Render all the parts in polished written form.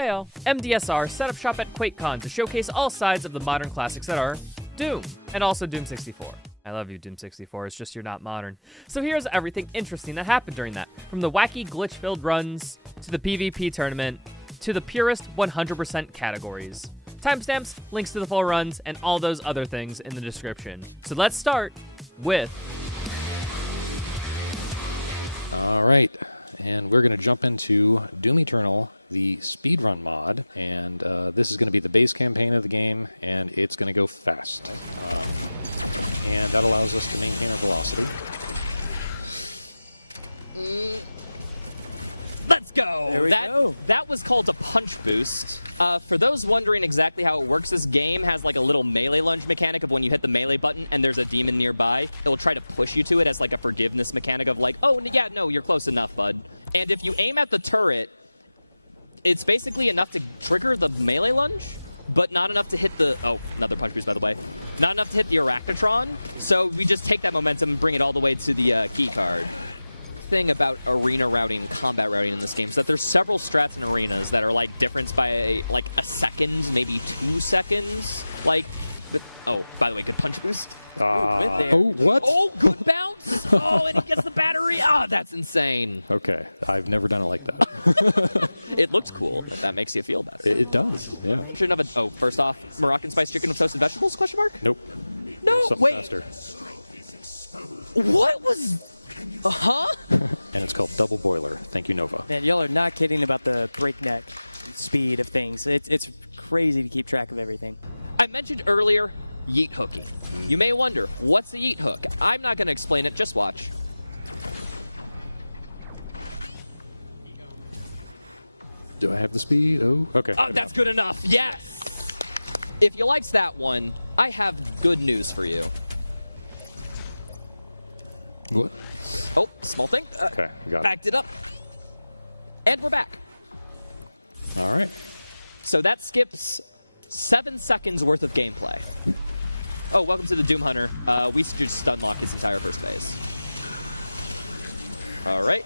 Heyo, MDSR set up shop at Quakecon to showcase all sides of the modern classics that are Doom, and also Doom 64. I love you, Doom 64, it's just you're not modern. So here's everything interesting that happened during that, from the wacky glitch-filled runs, to the PvP tournament, to the purest 100% categories. Timestamps, links to the full runs, and all those other things in the description. So let's start with... All right, and we're going to jump into Doom Eternal, the speedrun mod, and this is going to be the base campaign of the game, and it's going to go fast. And that allows us to maintain our velocity. Let's go! There we go. That was called a punch boost. For those wondering exactly how it works, this game has like a little melee lunge mechanic of when you hit the melee button and there's a demon nearby, it'll try to push you to it as like a forgiveness mechanic of like, oh, yeah, no, you're close enough, bud. And if you aim at the turret, it's basically enough to trigger the melee lunge, but not enough to hit the... Oh, another punch boost, by the way. Not enough to hit the Arachnotron, so we just take that momentum and bring it all the way to the key card. Thing about arena routing, combat routing in this game is that there's several strats and arenas that are like different by like a second, maybe 2 seconds. Like, but oh, by the way, good punch boost. Oh, what? Oh, good bounce. Oh, and he gets the battery. Oh, that's insane. Okay, I've never done it like that. It looks cool. If that makes you feel better. It does, yeah. Shouldn't have a... Oh, first off, Moroccan spice chicken with toasted vegetables? Question mark? Nope. No, Something wait. faster. What was... Huh? And it's called Double Boiler. Thank you, Nova. Man, y'all are not kidding about the breakneck speed of things. It's crazy to keep track of everything. I mentioned earlier yeet hooking. You may wonder, what's a yeet hook? I'm not going to explain it, just watch. Do I have the speed? Oh, okay. Oh, that's good enough. Yes! If you liked that one, I have good news for you. What? Oh, small thing. Okay, we got Backed it up. And we're back. All right. So that skips 7 seconds worth of gameplay. Oh, welcome to the Doom Hunter. We just stun lock his entire first phase. All right.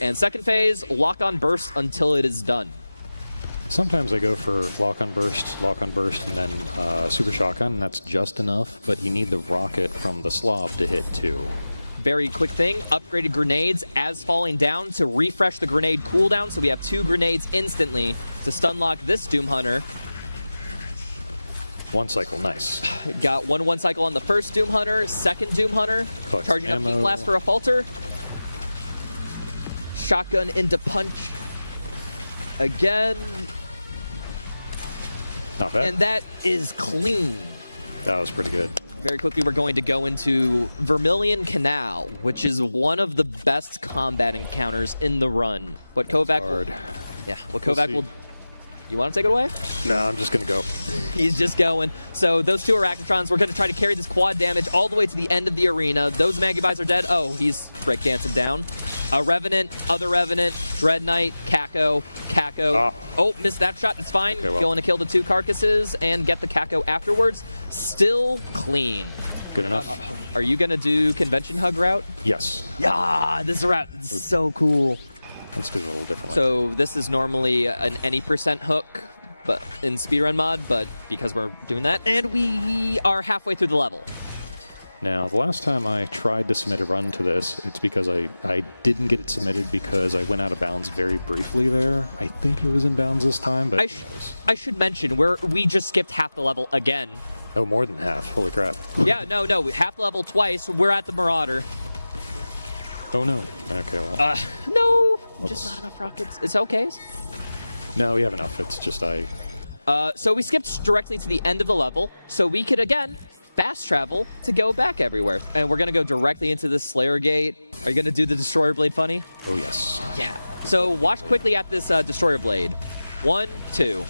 And second phase, lock on burst until it is done. Sometimes I go for lock on burst, and then super shotgun, and that's just enough, but you need the rocket from the slob to hit too. Very quick thing, upgraded grenades as falling down to refresh the grenade cooldown, so we have 2 grenades instantly to stun lock this Doom Hunter. 1 cycle, nice. Got one cycle on the first Doom Hunter, second Doom Hunter, Collect charging up ammo. Heat Blast for a falter. Shotgun into punch again. Not bad. And that is clean. That was pretty good. Very quickly, we're going to go into Vermilion Canal, which is one of the best combat encounters in the run. What Kovac will... Yeah, what Kovac will... You want to take it away? No, I'm just going to go. He's just going. So those 2 Arachnotrons, we're going to try to carry this quad damage all the way to the end of the arena. Those Magibis are dead. Oh, he's breakdancing down. A Revenant, other Revenant, Dread Knight, Kako. Oh, missed that shot. It's fine. Okay, well. Going to kill the 2 carcasses and get the Kako afterwards. Still clean. Good enough. Are you going to do Convention Hug route? Yes. Yeah, this route is so cool. Let's do it a little differently. So this is normally an any % hook but in speedrun mod, but because we're doing that, and we are halfway through the level. Now, the last time I tried to submit a run to this, it's because I didn't get it submitted because I went out of bounds very briefly there. I think it was in bounds this time, but I should mention, we just skipped half the level again. Oh, more than half. Holy crap. Yeah, no, half the level twice. We're at the Marauder. Oh, no. Okay, well. No, just not enough rockets. It's okay. No, we have enough. It's just So we skipped directly to the end of the level, so we could, again, fast travel to go back everywhere. And we're going to go directly into the Slayer Gate. Are you going to do the Destroyer Blade funny? Oh, yes. Yeah. So watch quickly at this Destroyer Blade. 1, 2.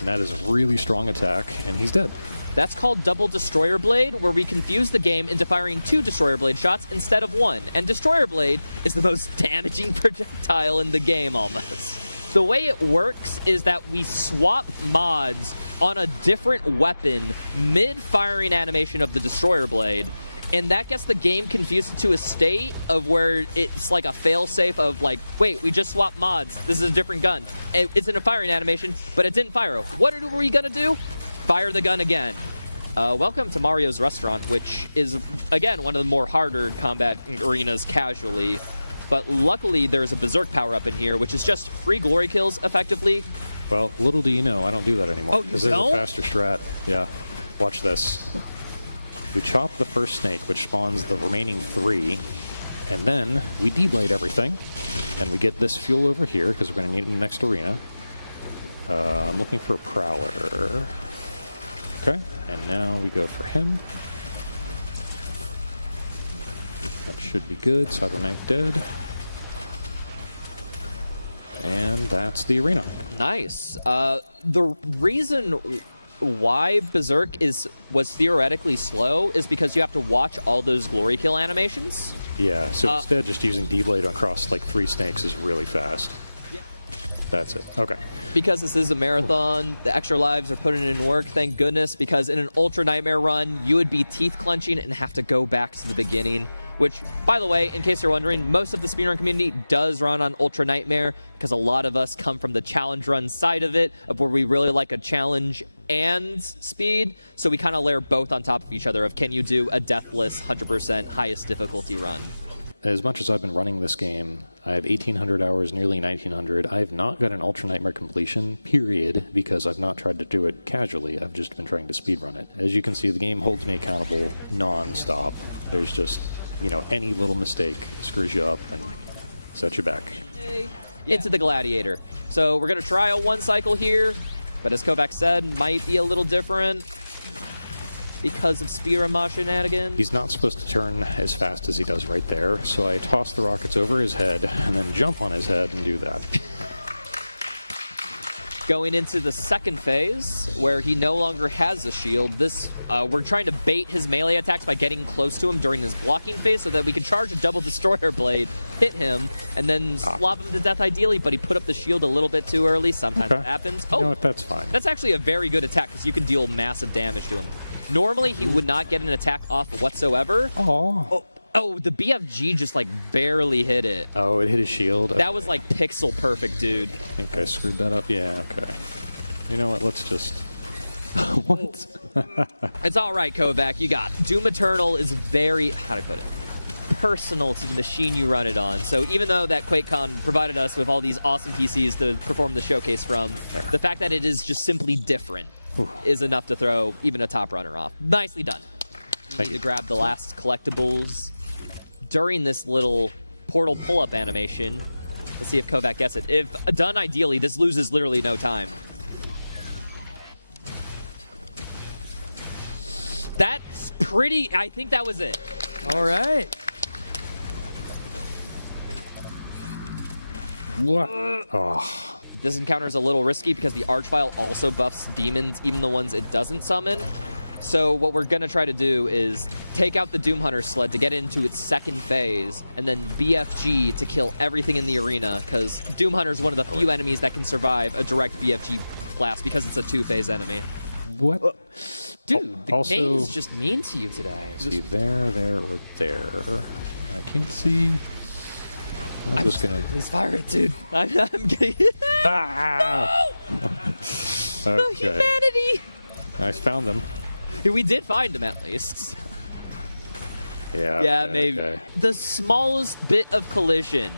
And that is a really strong attack, and he's dead. That's called Double Destroyer Blade, where we confuse the game into firing 2 Destroyer Blade shots instead of 1. And Destroyer Blade is the most damaging projectile in the game, almost. The way it works is that we swap mods on a different weapon mid-firing animation of the Destroyer Blade, And that gets the game confused to a state of where it's like a fail-safe of like, wait, we just swapped mods. This is a different gun. It's in a firing animation, but it didn't fire. What are we gonna do? Fire the gun again. Welcome to Mario's Restaurant, which is, again, one of the more harder combat arenas casually. But luckily, there's a Berserk power-up in here, which is just free glory kills, effectively. Well, little do you know, I don't do that anymore. Oh, because you there's don't? a faster strat. Yeah. Watch this. We chop the first snake, which spawns the remaining 3, and then we deblade everything, and we get this fuel over here, because we're going to need it in the next arena. I'm looking for a Prowler. Okay, and now we go for him. That should be good. Cyberknight dead. And that's the arena. Nice. The reason why Berserk was theoretically slow is because you have to watch all those glory kill animations. Yeah, so instead just using D-Blade across like 3 snakes is really fast. Yeah. That's it. Okay. Because this is a marathon, the extra lives are putting in work, thank goodness, because in an Ultra Nightmare run, you would be teeth clenching and have to go back to the beginning. Which, by the way, in case you're wondering, most of the speedrun community does run on Ultra Nightmare because a lot of us come from the challenge run side of it, of where we really like a challenge and speed. So we kind of layer both on top of each other of can you do a deathless 100% highest difficulty run. As much as I've been running this game, I have 1,800 hours, nearly 1,900. I have not got an Ultra Nightmare completion, period, because I've not tried to do it casually. I've just been trying to speedrun it. As you can see, the game holds me accountable non-stop. There's just, you know, any little mistake screws you up and sets you back. Into the Gladiator. So we're going to try a 1 cycle here, but as Kovac said, might be a little different because of Spearama shenanigans. He's not supposed to turn as fast as he does right there, so I toss the rockets over his head and then jump on his head and do that. Going into the second phase, where he no longer has a shield, we're trying to bait his melee attacks by getting close to him during his blocking phase so that we can charge a double destroyer blade, hit him, and then slop him to death ideally, but he put up the shield a little bit too early. Sometimes it happens. You know what, that's fine. That's actually a very good attack because you can deal massive damage to him. Normally, he would not get an attack off whatsoever. Oh, the BFG just like barely hit it. Oh, it hit his shield? Okay. That was like pixel perfect, dude. I think I screwed that up. Yeah, okay. You know what, let's just... What? It's all right, Kovac, you got it. Doom Eternal is very, how do I put it, personal to the machine you run it on. So even though that Quakecon provided us with all these awesome PCs to perform the showcase from, the fact that it is just simply different is enough to throw even a top runner off. Nicely done. You need to grab the last collectibles during this little portal pull-up animation. Let's see if Kovac gets it. If done ideally, this loses literally no time. That's pretty, I think that was it. All right. What? Oh. This encounter is a little risky because the Archvile also buffs demons, even the ones it doesn't summon. So what we're going to try to do is take out the Doom Hunter sled to get into its second phase, and then BFG to kill everything in the arena, because Doom Hunter is one of the few enemies that can survive a direct BFG blast because it's a 2-phase enemy. What? Dude, the also, game is just mean to you today. See, there, or there. I can't see. I'm just gonna... Please fire it, dude. I'm getting... Ah! No! Okay. Humanity! I found them. We did find him, at least. Yeah. Yeah, okay, maybe. Okay. The smallest bit of collision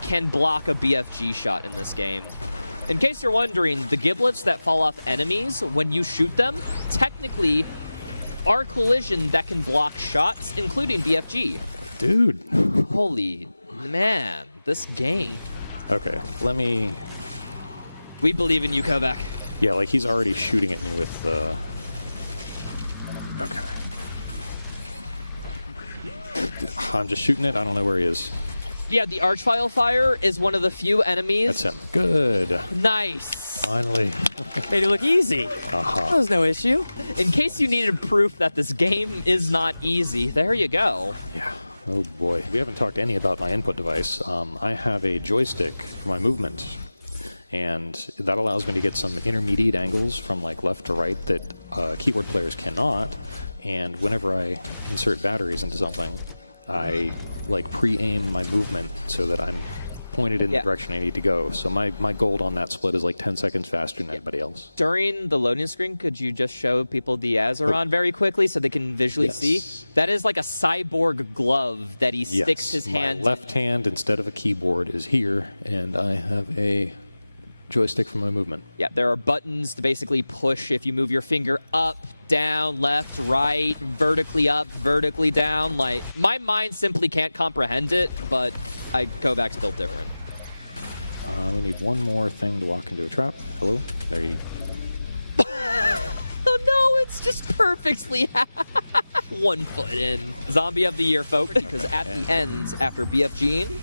can block a BFG shot in this game. In case you're wondering, the giblets that fall off enemies, when you shoot them, technically are collision that can block shots, including BFG. Dude. Holy man, this game. Okay, let me... We believe in you, Kovac. Yeah, like he's already shooting at me with the... Okay. I'm just shooting it. I don't know where he is. Yeah, the Archvile Fire is one of the few enemies. That's him. Good. Nice. Finally. Made it look easy. That was no issue. In case you needed proof that this game is not easy, there you go. Yeah. Oh boy. We haven't talked any about my input device. I have a joystick for my movement, and that allows me to get some intermediate angles from like left to right that keyboard players cannot. and whenever I insert batteries into something, I like pre-aim my movement so that I'm pointed in the direction I need to go. So my gold on that split is like 10 seconds faster than anybody else. During the loading screen, could you just show people the Azeron very quickly so they can visually see? That is like a cyborg glove that he sticks his hand. My left hand, instead of a keyboard, is here, and I have a joystick for my movement. Yeah, there are buttons to basically push if you move your finger up, down, left, right, vertically up, vertically down. Like, my mind simply can't comprehend it, but Kovacs built different. We need one more thing to walk into a trap. Hello? There you go. Oh no, it's just perfectly 1 foot in. Zombie of the year, folks, because at the end, after BFGing,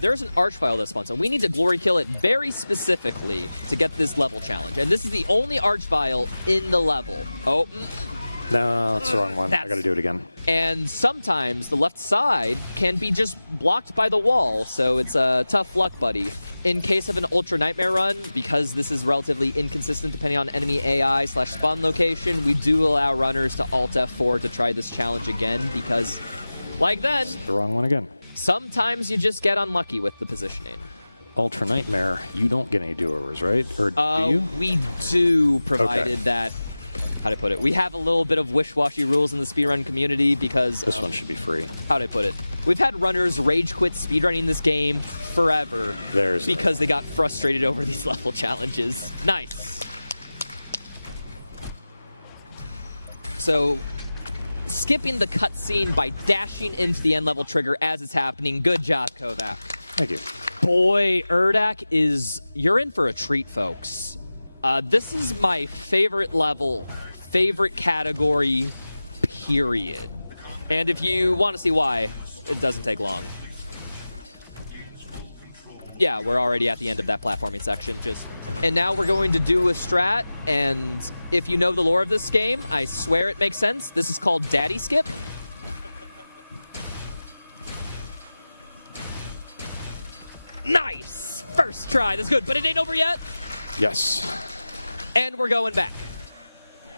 there's an archvile that spawns, and we need to glory kill it very specifically to get this level challenge. And this is the only archvile in the level. Oh. No, that's the wrong one. I gotta do it again. And sometimes the left side can be just blocked by the wall, so it's a tough luck, buddy. In case of an Ultra Nightmare run, because this is relatively inconsistent depending on enemy AI/spawn location, we do allow runners to Alt F4 to try this challenge again, because, like then, it's the wrong one again. Sometimes you just get unlucky with the positioning. Ultra Nightmare, you don't get any do-overs, right? Or do you? We do, provided that... How'd I put it? We have a little bit of wish-washy rules in the speedrun community because... This one should be free. How'd I put it? We've had runners rage quit speedrunning this game forever because they got frustrated over these level challenges. Nice. So, skipping the cutscene by dashing into the end level trigger as it's happening. Good job, Kovac. Thank you. Boy, Urdak is... You're in for a treat, folks. This is my favorite level, favorite category, period. And if you want to see why, it doesn't take long. Yeah, we're already at the end of that platforming section. And now we're going to do a strat, and if you know the lore of this game, I swear it makes sense. This is called Daddy Skip. Nice! First try, that's good, but it ain't over yet. Yes. And we're going back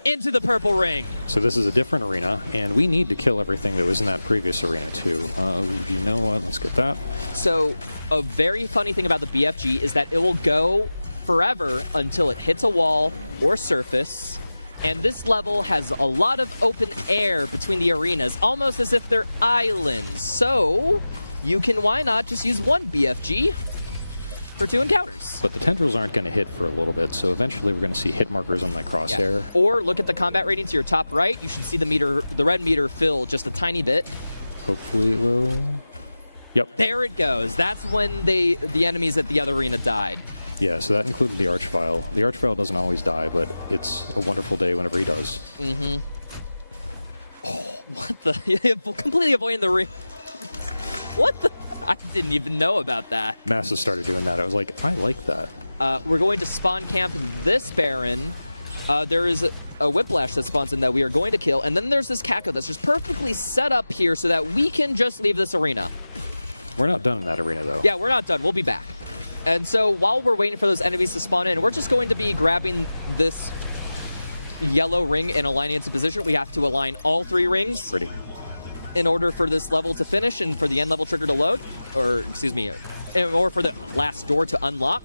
into the purple ring. So this is a different arena, and we need to kill everything that was in that previous arena too. You know what? Let's get that. So a very funny thing about the BFG is that it will go forever until it hits a wall or surface. And this level has a lot of open air between the arenas, almost as if they're islands. So you can, why not, just use one BFG for 2 encounters. But the tendrils aren't going to hit for a little bit, so eventually we're going to see hit markers on that crosshair. Yeah. Or look at the combat rating to your top right. You should see the red meter fill just a tiny bit. Hopefully it will. Yep. There it goes. That's when the enemies at the other arena died. Yeah, so that included the Archvile. The Archvile doesn't always die, but it's a wonderful day whenever he does. Mm-hmm. Oh, what the? Completely avoiding the ring. What the? I didn't even know about that. Massa started doing that. I was like, I like that. We're going to spawn camp this Baron. There is a Whiplash that spawns in that we are going to kill. And then there's this Kako that's just perfectly set up here so that we can just leave this arena. We're not done in that arena, though. Yeah, we're not done. We'll be back. And so while we're waiting for those enemies to spawn in, we're just going to be grabbing this yellow ring and aligning it to position. We have to align all 3 rings. Pretty. In order for this level to finish and for the end level trigger to load, or excuse me, or for the last door to unlock.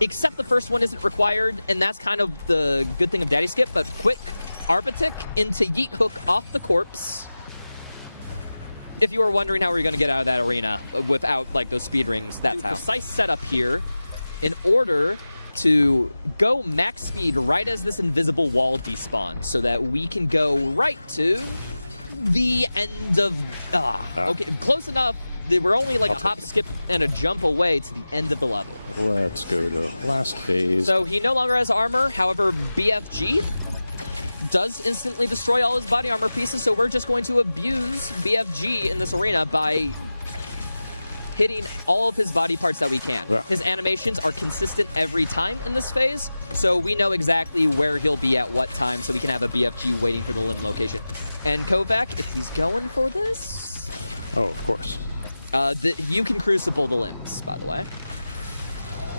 Except the first one isn't required, and that's kind of the good thing of Daddy Skip, but quick Arbitic into Yeet Hook off the corpse. If you were wondering how we're going to get out of that arena without like those speed rings, that's how. Precise setup here in order to go max speed right as this invisible wall despawns so that we can go right to the end of... Okay, close enough. They were only like a hop, skip, and a jump away to the end of the level. Let's go to last phase. So he no longer has armor. However, BFG does instantly destroy all his body armor pieces, so we're just going to abuse BFG in this arena by hitting all of his body parts that we can. Yeah. His animations are consistent every time in this phase, so we know exactly where he'll be at what time, so we can have a BFG waiting for the limb location. And Kovac, if he's going for this... Oh, of course. You can crucible the limbs, by the way.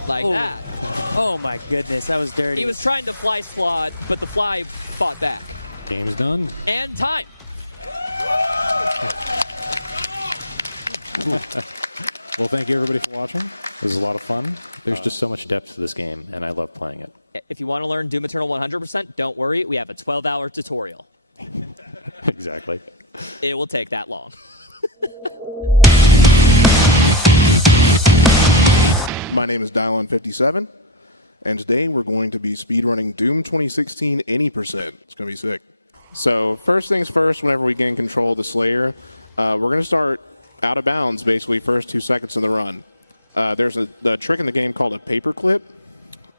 Like that. Oh my goodness, that was dirty. He was trying to fly slot, but the fly fought back. Game's done. And time. Well, thank you everybody for watching. This is a lot of fun. There's just so much depth to this game, and I love playing it. If you want to learn Doom Eternal 100%, don't worry. We have a 12-hour tutorial. Exactly. It will take that long. My name is Dylon57, and today we're going to be speedrunning Doom 2016 any percent. It's going to be sick. So first things first, whenever we gain control of the Slayer, we're going to start out of bounds, basically first 2 seconds of the run. There's a trick in the game called a paperclip.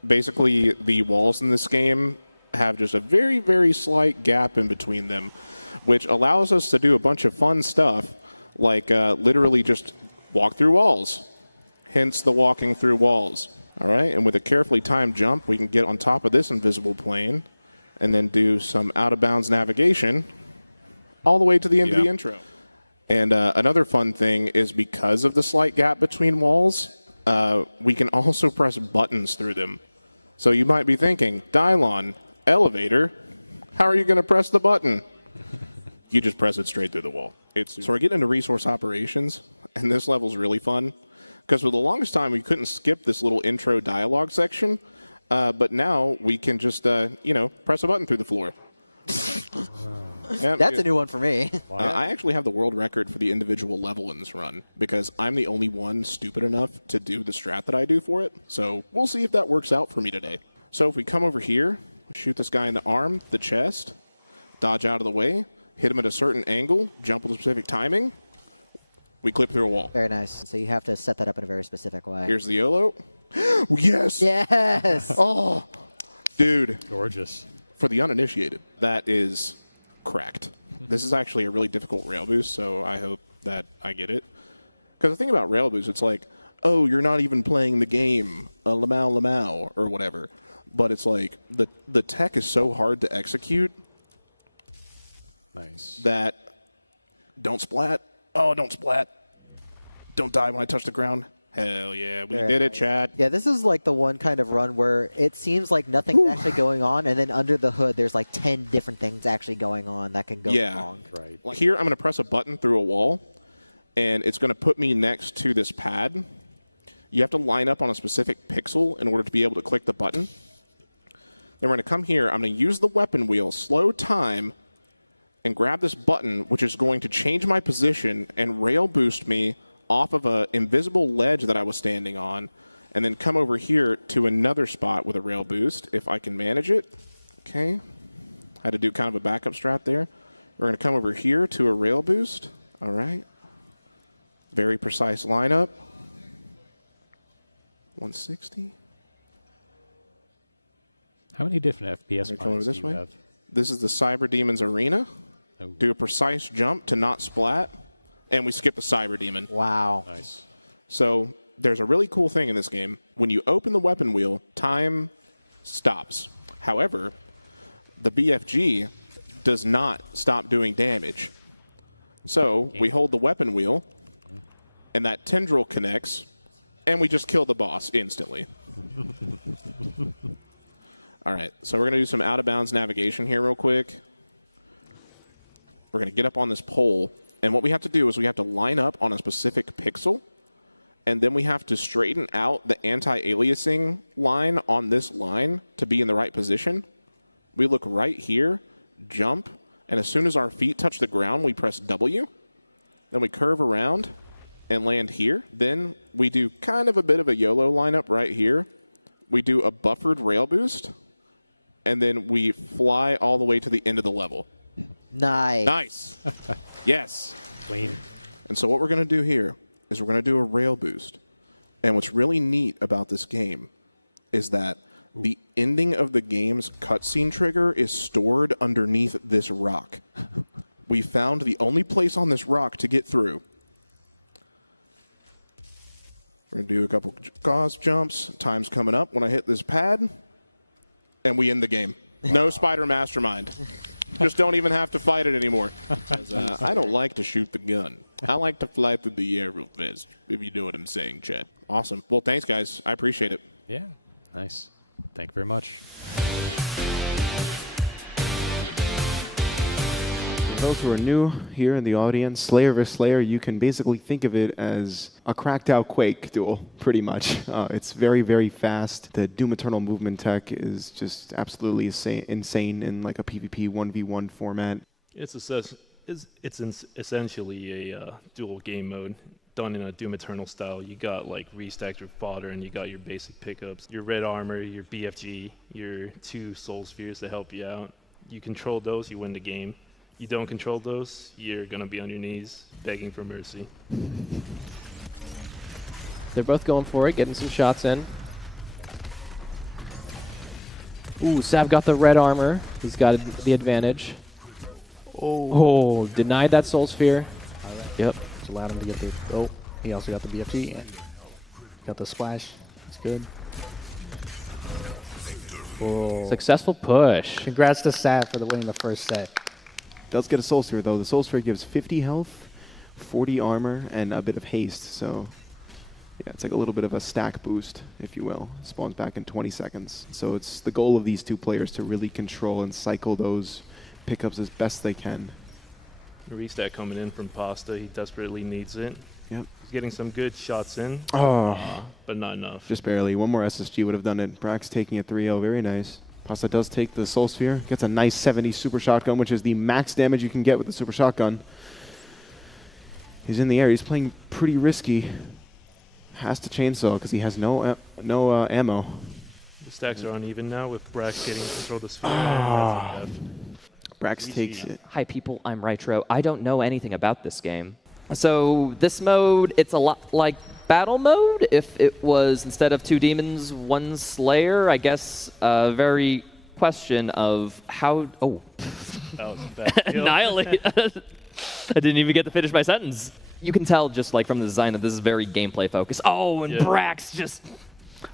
Basically, the walls in this game have just a very, very slight gap in between them, which allows us to do a bunch of fun stuff, like literally just walk through walls. Hence the walking through walls. All right, and with a carefully timed jump, we can get on top of this invisible plane and then do some out-of-bounds navigation all the way to the end of the intro. And another fun thing is because of the slight gap between walls, we can also press buttons through them. So you might be thinking, Dylon, elevator, how are you going to press the button? You just press it straight through the wall. So we're getting into resource operations, and this level's really fun. Because for the longest time, we couldn't skip this little intro dialogue section, but now we can just, press a button through the floor. That's a new one for me. I actually have the world record for the individual level in this run because I'm the only one stupid enough to do the strat that I do for it. So we'll see if that works out for me today. So if we come over here, shoot this guy in the arm, the chest, dodge out of the way, hit him at a certain angle, jump with a specific timing, we clip through a wall. Very nice. So you have to set that up in a very specific way. Here's the YOLO. Yes! Yes! Oh, dude. Gorgeous. For the uninitiated, that is cracked. This is actually a really difficult rail boost, so I hope that I get it. Because the thing about rail boost, it's like, oh, you're not even playing the game, lamau, or whatever. But it's like, the tech is so hard to execute. Nice. That, don't splat. Oh, don't splat. Don't die when I touch the ground. Hell yeah, we did it, Chad. Yeah, this is like the one kind of run where it seems like nothing's actually going on, and then under the hood, there's like 10 different things actually going on that can go wrong. Right. Like here, I'm going to press a button through a wall, and it's going to put me next to this pad. You have to line up on a specific pixel in order to be able to click the button. Then we're going to come here. I'm going to use the weapon wheel, slow time, and grab this button, which is going to change my position and rail boost me off of an invisible ledge that I was standing on, and then come over here to another spot with a rail boost, if I can manage it. Okay. Had to do kind of a backup strat there. We're going to come over here to a rail boost. All right. Very precise lineup. 160. How many different FPS Come over modes this do you way. have? This is the Cyber Demon's Arena. Oh. Do a precise jump to not splat, and we skip the Cyber Demon. Wow. Nice. So there's a really cool thing in this game. When you open the weapon wheel, time stops. However, the BFG does not stop doing damage. So we hold the weapon wheel, and that tendril connects, and we just kill the boss instantly. All right, so we're going to do some out-of-bounds navigation here real quick. We're going to get up on this pole, and what we have to do is we have to line up on a specific pixel, and then we have to straighten out the anti-aliasing line on this line to be in the right position. We look right here, jump, and as soon as our feet touch the ground, we press W. Then we curve around and land here. Then we do kind of a bit of a YOLO lineup right here. We do a buffered rail boost, and then we fly all the way to the end of the level. Nice. Nice. Yes. Clean. And so what we're going to do here is we're going to do a rail boost. And what's really neat about this game is that the ending of the game's cutscene trigger is stored underneath this rock. We found the only place on this rock to get through. We're going to do a couple gauze jumps. Time's coming up when I hit this pad. And we end the game. No Spider Mastermind. Just don't even have to fight it anymore. I don't like to shoot the gun. I like to fly through the air real fast, if you know what I'm saying, Chad. Awesome. Well, thanks, guys. I appreciate it. Yeah. Nice. Thank you very much. For those who are new here in the audience, Slayer vs. Slayer, you can basically think of it as a cracked out Quake duel, pretty much. It's very, very fast. The Doom Eternal movement tech is just absolutely insane in like a PvP 1v1 format. It's essentially a dual game mode done in a Doom Eternal style. You got like restacks your fodder, and you got your basic pickups, your red armor, your BFG, your 2 soul spheres to help you out. You control those, you win the game. You don't control those, you're gonna be on your knees begging for mercy. They're both going for it, getting some shots in. Ooh, Sav got the red armor. He's got the advantage. Oh, denied that soul sphere. Yep, it's allowed him to get the. Oh, he also got the BFG and got the splash. It's good. Oh. Successful push. Congrats to Sav for winning the first set. Does get a soul sphere though. The soul sphere gives 50 health, 40 armor, and a bit of haste. So yeah, it's like a little bit of a stack boost, if you will. Spawns back in 20 seconds. So it's the goal of these two players to really control and cycle those pickups as best they can. The restack coming in from Pasta, he desperately needs it. Yep. He's getting some good shots in, but not enough. Just barely. One more SSG would have done it. Brax taking a 3-0. Very nice. Pasta does take the soul sphere. Gets a nice 70 super shotgun, which is the max damage you can get with the super shotgun. He's in the air. He's playing pretty risky. Has to chainsaw because he has no ammo. The stacks are uneven now with Brax getting control of the sphere. Brax takes it. Hi people, I'm Rytro. I don't know anything about this game. So this mode, it's a lot like battle mode. If it was instead of 2 demons, 1 slayer, I guess very question of how. Oh, That was a bad kill. annihilate. I didn't even get to finish my sentence. You can tell just like from the design that this is very gameplay focused. Oh, and Brax just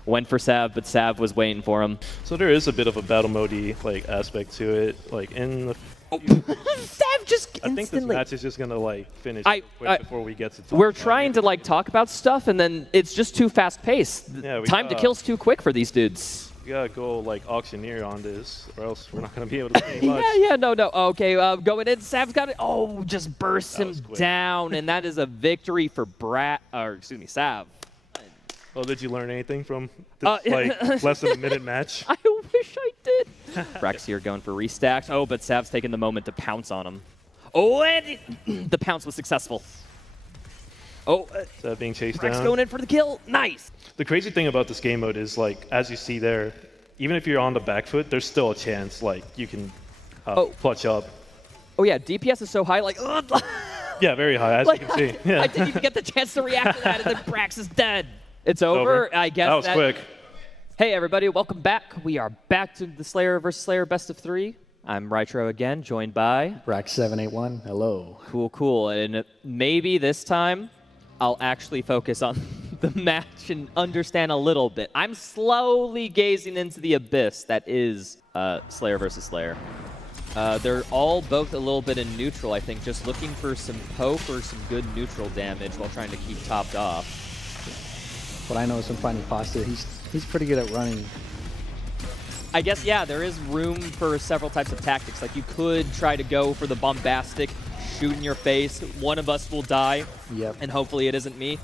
went for Sav, but Sav was waiting for him. So there is a bit of a battle mode-y like aspect to it. Like in the Sav just I think this instantly. match is just gonna like finish I- quick before we get to talk We're about trying it. to like talk about stuff, and then it's just too fast paced. Yeah, we Time to got- kill's too quick for these dudes. We gotta go like auctioneer on this, or else we're not gonna be able to say much. No. Okay, going in. Sav's got it. Oh, just bursts That him was quick. down, and that is a victory for Sav. Oh, did you learn anything from this like less than a minute match? I wish I did. Brax here going for restacks. Oh, but Sav's taking the moment to pounce on him. Oh, and the pounce was successful. Oh, That being chased Brax down. going in for the kill. Nice. The crazy thing about this game mode is like, as you see there, even if you're on the back foot, there's still a chance like you can clutch up. Oh yeah, DPS is so high. Like, Yeah, very high, as you can see. Yeah. I didn't even get the chance to react to that, and then Brax is dead. It's over. I guess that was quick. Hey everybody, welcome back. We are back to the Slayer vs. Slayer best of 3. I'm Rytro again, joined by Brax781. Hello. Cool. And maybe this time I'll actually focus on the match and understand a little bit. I'm slowly gazing into the abyss that is Slayer vs. Slayer. They're all both a little bit in neutral, I think, just looking for some poke or some good neutral damage while trying to keep topped off. What I know is from finding Pasta, he's pretty good at running. I guess, yeah, there is room for several types of tactics. Like, you could try to go for the bombastic, shoot in your face, one of us will die, and hopefully it isn't me.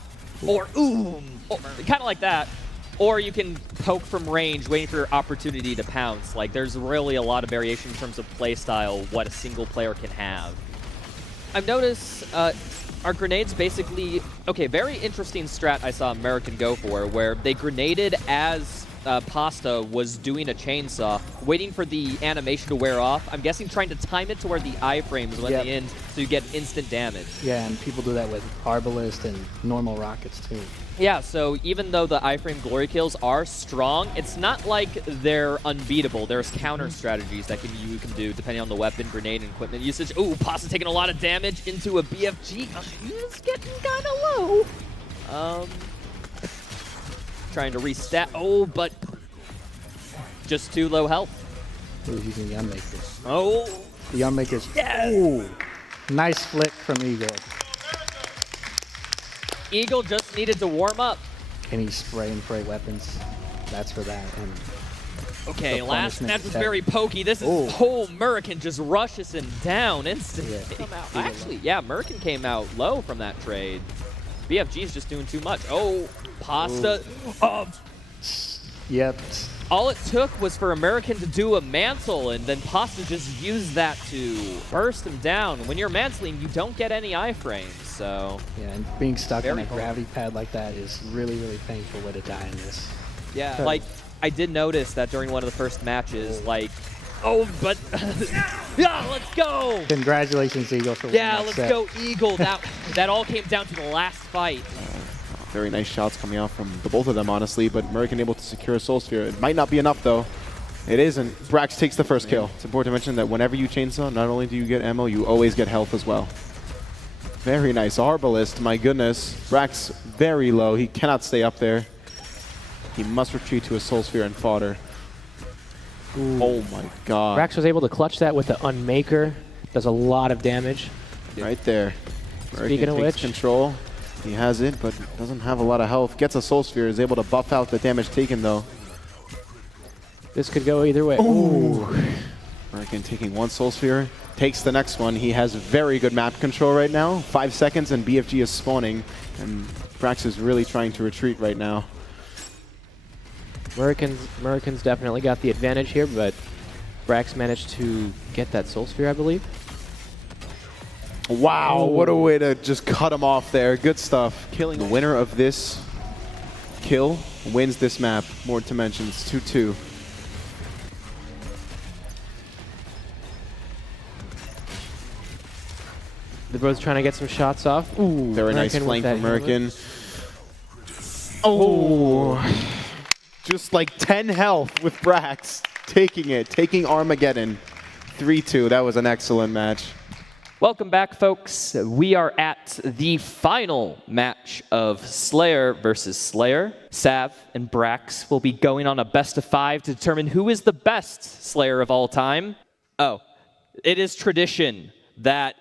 Or, kind of like that. Or you can poke from range, waiting for your opportunity to pounce. Like, there's really a lot of variation in terms of playstyle, what a single player can have. I've noticed our grenades basically... Okay, very interesting strat I saw American go for, where they grenaded as Pasta was doing a chainsaw, waiting for the animation to wear off. I'm guessing trying to time it to where the iframes when they end, so you get instant damage. Yeah, and people do that with Arbalist and normal rockets too. Yeah, so even though the iframe glory kills are strong, it's not like they're unbeatable. There's counter strategies that you can do depending on the weapon, grenade, and equipment usage. Ooh, Pasta taking a lot of damage into a BFG. He's getting kind of low. Trying to restat. Oh, but just too low health. Ooh, using the Unmakers. Oh. The Unmakers. Yes. Ooh. Nice flick from Eagle. Eagle just needed to warm up. Can he spray and pray weapons? That's for that. And Okay, The last punishment match was tech. very pokey. This is Murican just rushes him down instantly. Actually, yeah, Murican came out low from that trade. BFG's just doing too much. Oh, Pasta. Yep. All it took was for American to do a mantle, and then Pasta just used that to burst him down. When you're mantling, you don't get any iframes, so... Yeah, and being stuck in Very a cool. gravity pad like that is really, really painful way to die in this. Yeah, like, I did notice that during one of the first matches, like... Oh, but... yeah, let's go! Congratulations, Eagle, for winning Yeah, that let's set. go, Eagle. That all came down to the last fight. Very nice shots coming out from the both of them, honestly, but American able to secure a Soul Sphere. It might not be enough, though. It isn't. Brax takes the first kill. It's important to mention that whenever you chainsaw, not only do you get ammo, you always get health as well. Very nice. Arbalist, my goodness. Brax very low. He cannot stay up there. He must retreat to a Soul Sphere and fodder. Oh my god. Brax was able to clutch that with the Unmaker. Does a lot of damage. Right there. Speaking of takes which, control. He has it, but doesn't have a lot of health. Gets a Soul Sphere, is able to buff out the damage taken, though. this could go either way. Ooh. American taking one Soul Sphere, takes the next one. He has very good map control right now. 5 seconds, and BFG is spawning, and Brax is really trying to retreat right now. Americans definitely got the advantage here, but Brax managed to get that Soul Sphere, I believe. Wow, what a way to just cut him off there. Good stuff. Killing the winner of this kill wins this map. More to mention, it's 2-2. They're both trying to get some shots off. Ooh, Very nice American with flank that from helmet. American. Oh, just like 10 health with Brax. Taking it, taking Armageddon. 3-2, that was an excellent match. Welcome back, folks. We are at the final match of Slayer versus Slayer. Sav and Brax will be going on a best-of-5 to determine who is the best Slayer of all time. Oh, it is tradition that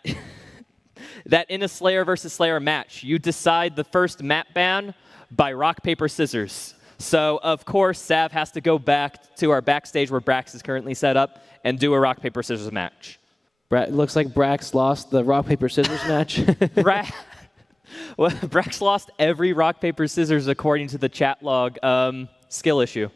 that in a Slayer versus Slayer match, you decide the first map ban by rock, paper, scissors. So, of course, Sav has to go back to our backstage where Brax is currently set up and do a rock, paper, scissors match. Looks like Brax lost the rock, paper, scissors match. Well, Brax lost every rock, paper, scissors according to the chat log. Skill issue.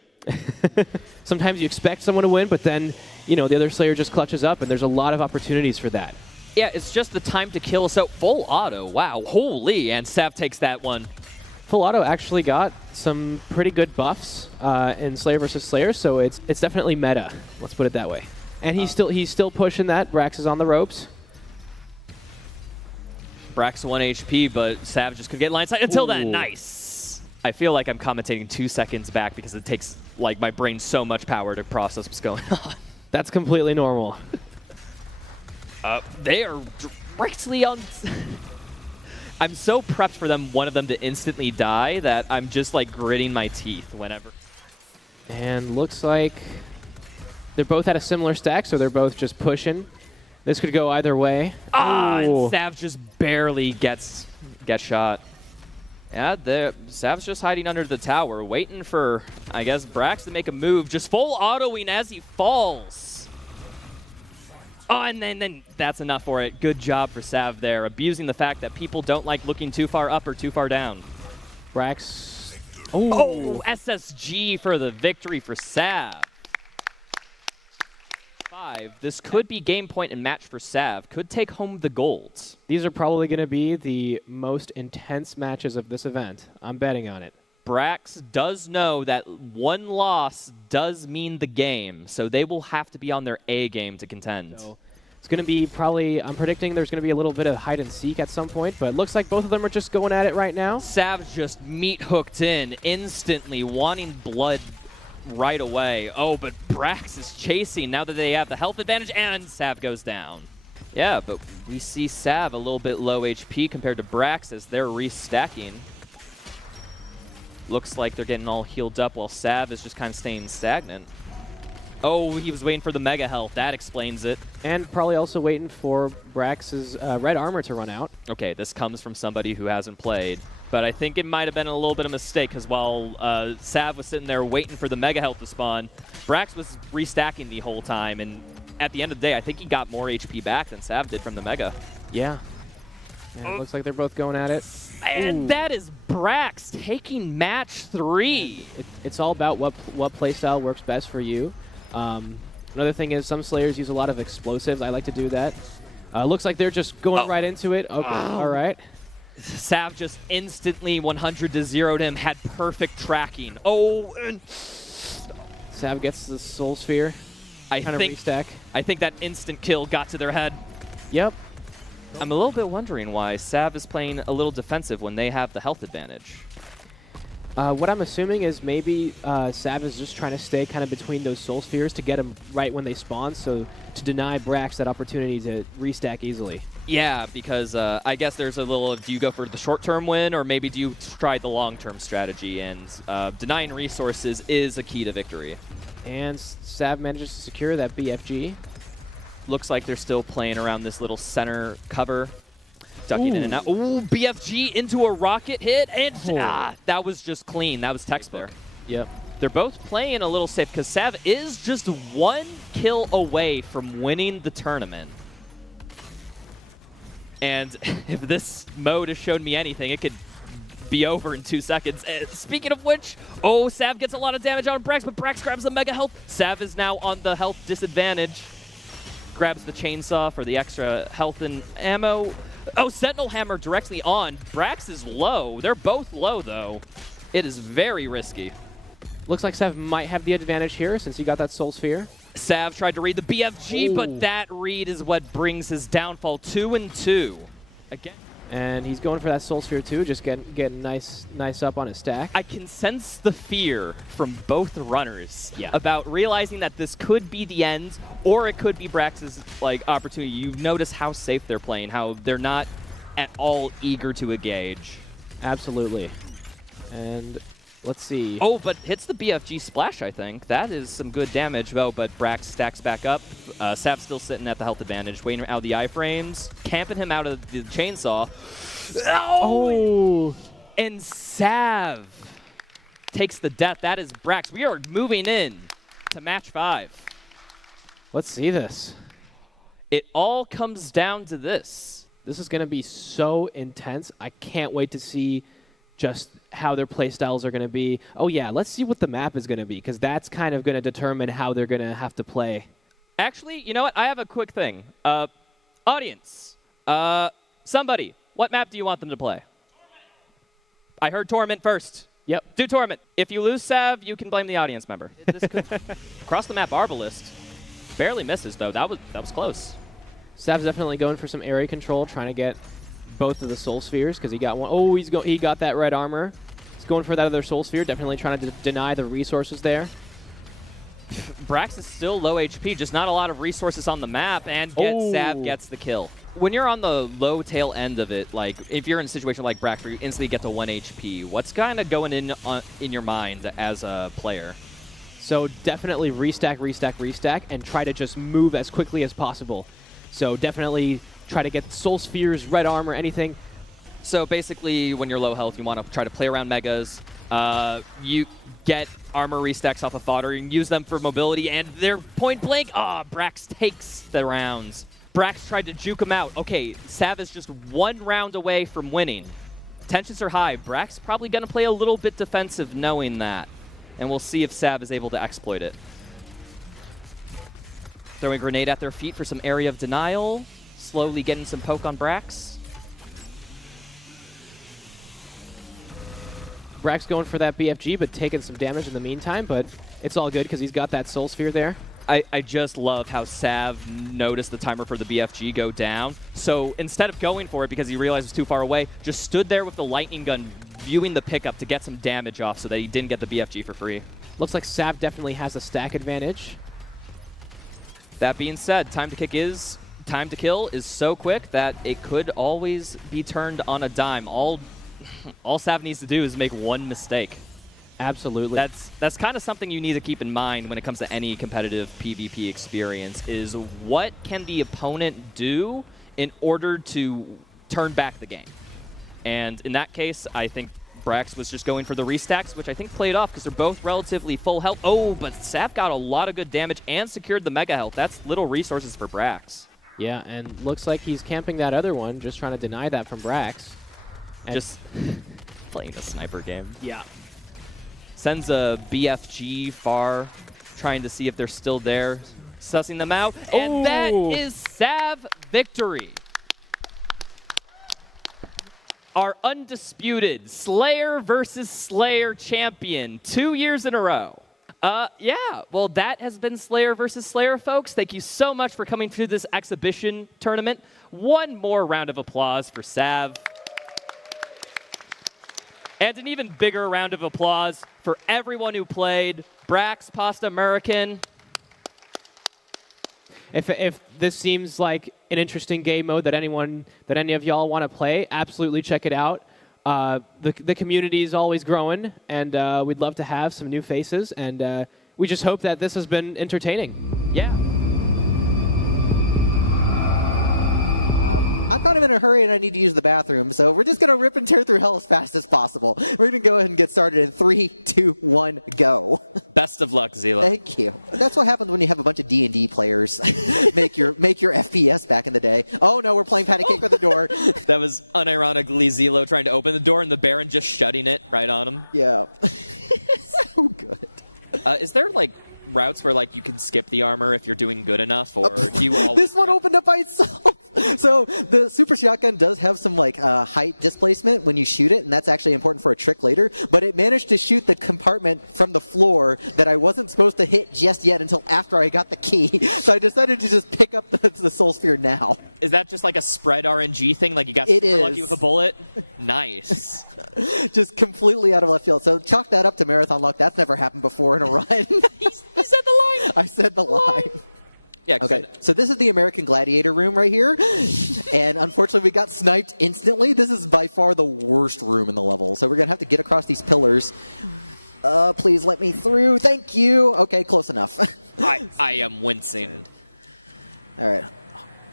Sometimes you expect someone to win, but then, you know, the other Slayer just clutches up, and there's a lot of opportunities for that. Yeah, it's just the time to kill. So, full auto. Wow, holy. And Sav takes that one. Full auto actually got some pretty good buffs in Slayer versus Slayer, so it's definitely meta. Let's put it that way. And he's still pushing that. Brax is on the ropes. Brax 1 HP, but Sav just could get line sight until then. Nice. I feel like I'm commentating 2 seconds back because it takes like my brain so much power to process what's going on. That's completely normal. They are directly on... I'm so prepped for one of them to instantly die that I'm just like gritting my teeth whenever. And looks like they're both at a similar stack, so they're both just pushing. This could go either way. And Sav just barely gets shot. Yeah, Sav's just hiding under the tower, waiting for, I guess, Brax to make a move. Just full autoing as he falls. Oh, and then that's enough for it. Good job for Sav there, abusing the fact that people don't like looking too far up or too far down. Brax. Oh, SSG for the victory for Sav. This could be game point and match for Sav. Could take home the golds. These are probably going to be the most intense matches of this event. I'm betting on it. Brax does know that one loss does mean the game, so they will have to be on their A game to contend. So it's going to be probably, I'm predicting there's going to be a little bit of hide and seek at some point, but it looks like both of them are just going at it right now. Sav just meat hooked in instantly, wanting blood right away. Oh, but Brax is chasing now that they have the health advantage, and Sav goes down. Yeah, but we see Sav a little bit low HP compared to Brax as they're restacking. Looks like they're getting all healed up while Sav is just kind of staying stagnant. Oh, he was waiting for the mega health. That explains it. And probably also waiting for Brax's red armor to run out. Okay, this comes from somebody who hasn't played. But I think it might have been a little bit of a mistake, because while Sav was sitting there waiting for the Mega Health to spawn, Brax was restacking the whole time, and at the end of the day, I think he got more HP back than Sav did from the Mega. Yeah. And it looks like they're both going at it. And that is Brax taking match 3. It's all about what playstyle works best for you. Another thing is some Slayers use a lot of explosives. I like to do that. Looks like they're just going right into it. Okay, all right. Sav just instantly 100 to 0'd him, had perfect tracking. Oh, and Sav gets the Soul Sphere. I think that instant kill got to their head. Yep. I'm a little bit wondering why Sav is playing a little defensive when they have the health advantage. What I'm assuming is maybe Sav is just trying to stay kind of between those Soul Spheres to get them right when they spawn, so to deny Brax that opportunity to restack easily. Yeah, because I guess there's a little, do you go for the short-term win, or maybe do you try the long-term strategy? And denying resources is a key to victory. And Sav manages to secure that BFG. Looks like they're still playing around this little center cover. Ducking in and out. Ooh, BFG into a rocket hit, and that was just clean. That was textbook. Yep. They're both playing a little safe, because Sav is just 1 kill away from winning the tournament. And if this mode has shown me anything, it could be over in 2 seconds. Speaking of which, Sav gets a lot of damage on Brax, but Brax grabs the Mega Health. Sav is now on the health disadvantage. Grabs the chainsaw for the extra health and ammo. Oh, Sentinel Hammer directly on. Brax is low. They're both low, though. It is very risky. Looks like Sav might have the advantage here since he got that Soul Sphere. Sav tried to read the BFG, but that read is what brings his downfall. 2 and 2. Again. And he's going for that Soul Sphere too, just getting nice up on his stack. I can sense the fear from both runners about realizing that this could be the end, or it could be Brax's opportunity. You notice how safe they're playing, how they're not at all eager to engage. Absolutely. And let's see. Oh, but hits the BFG splash, I think. That is some good damage, though, but Brax stacks back up. Sav's still sitting at the health advantage, waiting out the iframes, camping him out of the chainsaw. Oh! And Sav takes the death. That is Brax. We are moving in to match 5. Let's see this. It all comes down to this. This is going to be so intense. I can't wait to see just how their play styles are going to be. Oh, yeah, let's see what the map is going to be, because that's kind of going to determine how they're going to have to play. Actually, you know what? I have a quick thing. Audience, somebody, what map do you want them to play? I heard Torment first. Yep. Do Torment. If you lose Sav, you can blame the audience member. Across the map, Arbalist. Barely misses, though. That was close. Sav's definitely going for some area control, trying to get both of the Soul Spheres, because he got one. Oh, he got that red armor. He's going for that other Soul Sphere, definitely trying to deny the resources there. Brax is still low HP, just not a lot of resources on the map, and Sav gets the kill. When you're on the low tail end of it, if you're in a situation like Brax where you instantly get to 1 HP, what's kind of going in your mind as a player? So definitely restack, and try to just move as quickly as possible. So definitely try to get Soul Spheres, red armor, anything. So basically, when you're low health, you want to try to play around megas. You get armor restacks off of fodder and use them for mobility, and they're point blank. Brax takes the rounds. Brax tried to juke him out. Okay, Sav is just 1 round away from winning. Tensions are high. Brax probably going to play a little bit defensive knowing that, and we'll see if Sav is able to exploit it. Throwing a grenade at their feet for some area of denial. Slowly getting some poke on Brax. Brax going for that BFG, but taking some damage in the meantime, but it's all good because he's got that Soul Sphere there. I just love how Sav noticed the timer for the BFG go down. So instead of going for it because he realized it was too far away, just stood there with the lightning gun viewing the pickup to get some damage off so that he didn't get the BFG for free. Looks like Sav definitely has a stack advantage. That being said, time to kill is so quick that it could always be turned on a dime. All Sav needs to do is make 1 mistake. Absolutely. That's kind of something you need to keep in mind when it comes to any competitive PvP experience, is what can the opponent do in order to turn back the game. And in that case, I think Brax was just going for the restacks, which I think played off because they're both relatively full health. Oh, but Sav got a lot of good damage and secured the mega health. That's little resources for Brax. Yeah, and looks like he's camping that other one, just trying to deny that from Brax. And just playing a sniper game. Yeah. Sends a BFG far, trying to see if they're still there, sussing them out. And that is Sav victory. Our undisputed Slayer versus Slayer champion 2 years in a row. Yeah, well, that has been Slayer versus Slayer, folks. Thank you so much for coming to this exhibition tournament. One more round of applause for Sav. And an even bigger round of applause for everyone who played. Brax, Pasta American. If this seems like an interesting game mode that any of y'all want to play, absolutely check it out. The community is always growing, and we'd love to have some new faces. And we just hope that this has been entertaining. Yeah. I'm kind of in a hurry and I need to use the bathroom, so we're just going to rip and tear through hell as fast as possible. We're going to go ahead and get started in 3, 2, 1, go. Best of luck, Zila. Thank you. That's what happens when you have a bunch of D&D players make your FPS back in the day. Oh no, we're playing patty cake with the door. That was unironically Zilo trying to open the door and the Baron just shutting it right on him. Yeah. So good. Is there like routes where like you can skip the armor if you're doing good enough, or do you always... This one opened up by itself. So the super shotgun does have some like height displacement when you shoot it, and that's actually important for a trick later, but it managed to shoot the compartment from the floor that I wasn't supposed to hit just yet until after I got the key. So I decided to just pick up the soul sphere now. Is that just like a spread RNG thing? Like you got super lucky with a bullet? Nice. Just completely out of left field. So chalk that up to marathon luck. That's never happened before in a run. You said the line. I said the line. Yeah. Okay, so this is the American Gladiator room right here, and unfortunately we got sniped instantly. This is by far the worst room in the level, so we're going to have to get across these pillars. Please let me through. Thank you. Okay, close enough. I am wincing. All right.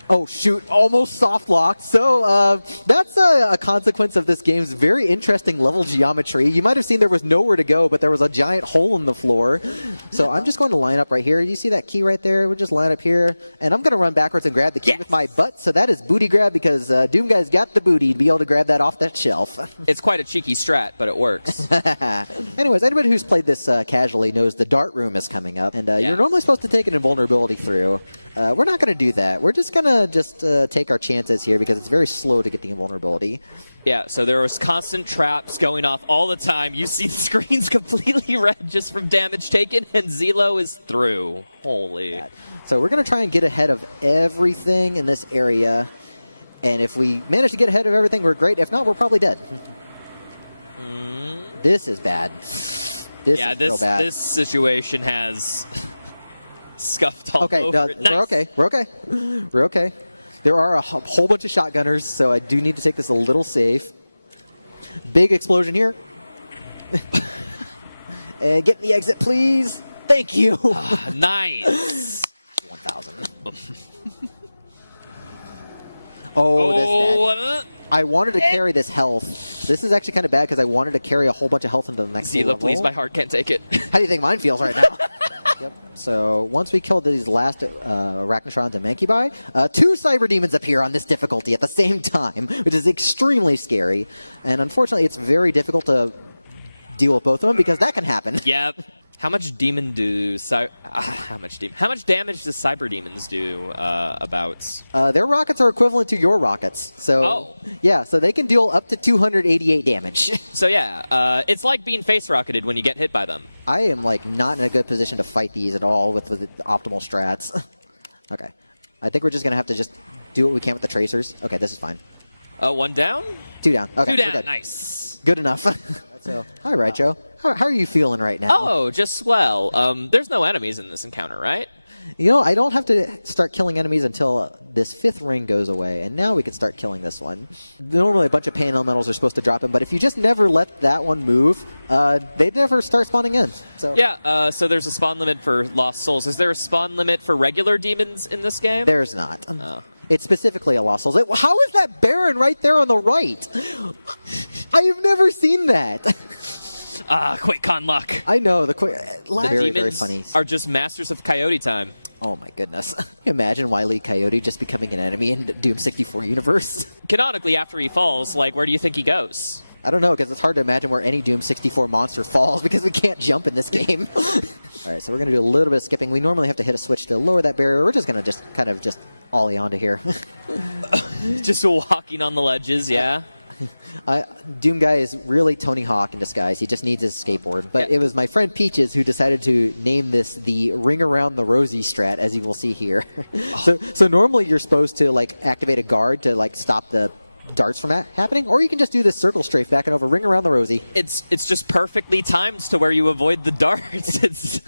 Oh, shoot. Almost soft locked. So that's a consequence of this game's very interesting level geometry. You might have seen there was nowhere to go, but there was a giant hole in the floor. So I'm just going to line up right here. You see that key right there? We'll just line up here. And I'm going to run backwards and grab the key with my butt. So that is booty grab because Doom Guy's got the booty to be able to grab that off that shelf. It's quite a cheeky strat, but it works. Anyways, anybody who's played this casually knows the dart room is coming up. And you're normally supposed to take an invulnerability through. We're not going to do that. We're just going to take our chances here because it's very slow to get the invulnerability. Yeah, so there was constant traps going off all the time. You see the screen's completely red just from damage taken, and Zilo is through. Holy. So we're going to try and get ahead of everything in this area. And if we manage to get ahead of everything, we're great. If not, we're probably dead. This is bad. This is real bad. This situation has scuffed all over. Okay, nice. we're okay. We're okay. We're okay. There are a whole bunch of shotgunners, so I do need to take this a little safe. Big explosion here. And get in the exit, please. Thank you. Nice. 1,000. Oh, that's bad. I wanted to carry this health. This is actually kind of bad because I wanted to carry a whole bunch of health into the next level. Zila, please, my heart can't take it. How do you think mine feels right now? Yep. So once we killed these last Arachnotrons and Mancubi, 2 Cyber Demons appear on this difficulty at the same time, which is extremely scary. And unfortunately, it's very difficult to deal with both of them because that can happen. Yep. How much demon do how much damage does Cyber Demons do about? Their rockets are equivalent to your rockets. So yeah, so they can deal up to 288 damage. So yeah, it's like being face rocketed when you get hit by them. I am like not in a good position to fight these at all with the optimal strats. Okay. I think we're just going to have to just do what we can with the tracers. Okay, this is fine. 1 down? 2 down. Okay, 2 down, nice. Good enough. So, hi, Raicho. How are you feeling right now? Oh, just swell. There's no enemies in this encounter, right? You know, I don't have to start killing enemies until this 5th ring goes away, and now we can start killing this one. Normally, a bunch of pain elementals are supposed to drop in, but if you just never let that one move, they'd never start spawning in. So yeah, so there's a spawn limit for Lost Souls. Is there a spawn limit for regular demons in this game? There's not. Oh. It's specifically a Lost Souls. How is that Baron right there on the right? I have never seen that. Quakecon luck. I know, the The very, very demons funny. are just masters of coyote time. Oh my goodness. Can you imagine Wile E. Coyote just becoming an enemy in Doom 64 universe? Canonically, after he falls, like, where do you think he goes? I don't know, because it's hard to imagine where any Doom 64 monster falls because we can't jump in this game. All right, so we're going to do a little bit of skipping. We normally have to hit a switch to lower that barrier. We're just going to kind of ollie onto here. Just walking on the ledges, yeah. Doom Guy is really Tony Hawk in disguise. He just needs his skateboard. But Yeah. it was my friend Peaches who decided to name this the Ring Around the Rosie strat, as you will see here. So normally you're supposed to like activate a guard to like stop the darts from happening, or you can just do this circle strafe back and over, Ring Around the Rosie. It's just perfectly timed to where you avoid the darts. It's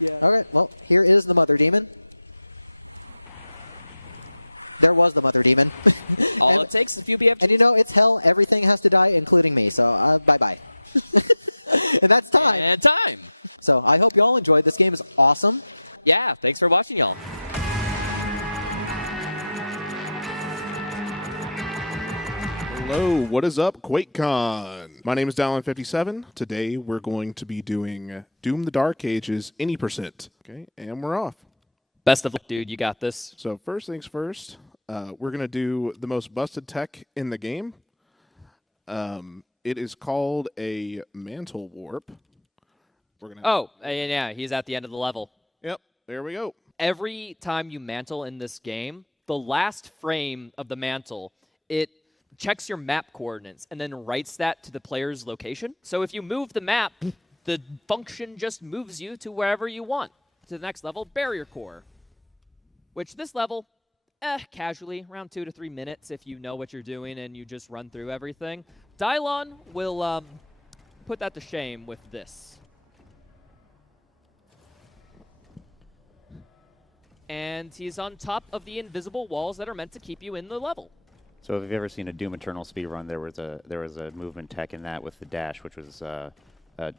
Yeah. All right, well, here is the Mother Demon. There was the Mother Demon. all it takes is a few BFGs. And you know, it's hell. Everything has to die, including me. So bye-bye. And that's time. And time. So I hope you all enjoyed. This game is awesome. Yeah, thanks for watching, y'all. Hello, what is up, Quakecon? My name is Dallin57. Today we're going to be doing Doom the Dark Ages any %. Okay, and we're off. Best of luck, dude. You got this. So first things first, we're going to do the most busted tech in the game. It is called a mantle warp. We're gonna. Oh, yeah, he's at the end of the level. Yep, there we go. Every time you mantle in this game, the last frame of the mantle, it checks your map coordinates and then writes that to the player's location. So if you move the map, the function just moves you to wherever you want. To the next level, Barrier Core, which this level, casually, around 2 to 3 minutes if you know what you're doing and you just run through everything. Dylon will put that to shame with this. And he's on top of the invisible walls that are meant to keep you in the level. So if you've ever seen a Doom Eternal speedrun, there was a movement tech in that with the dash, which was a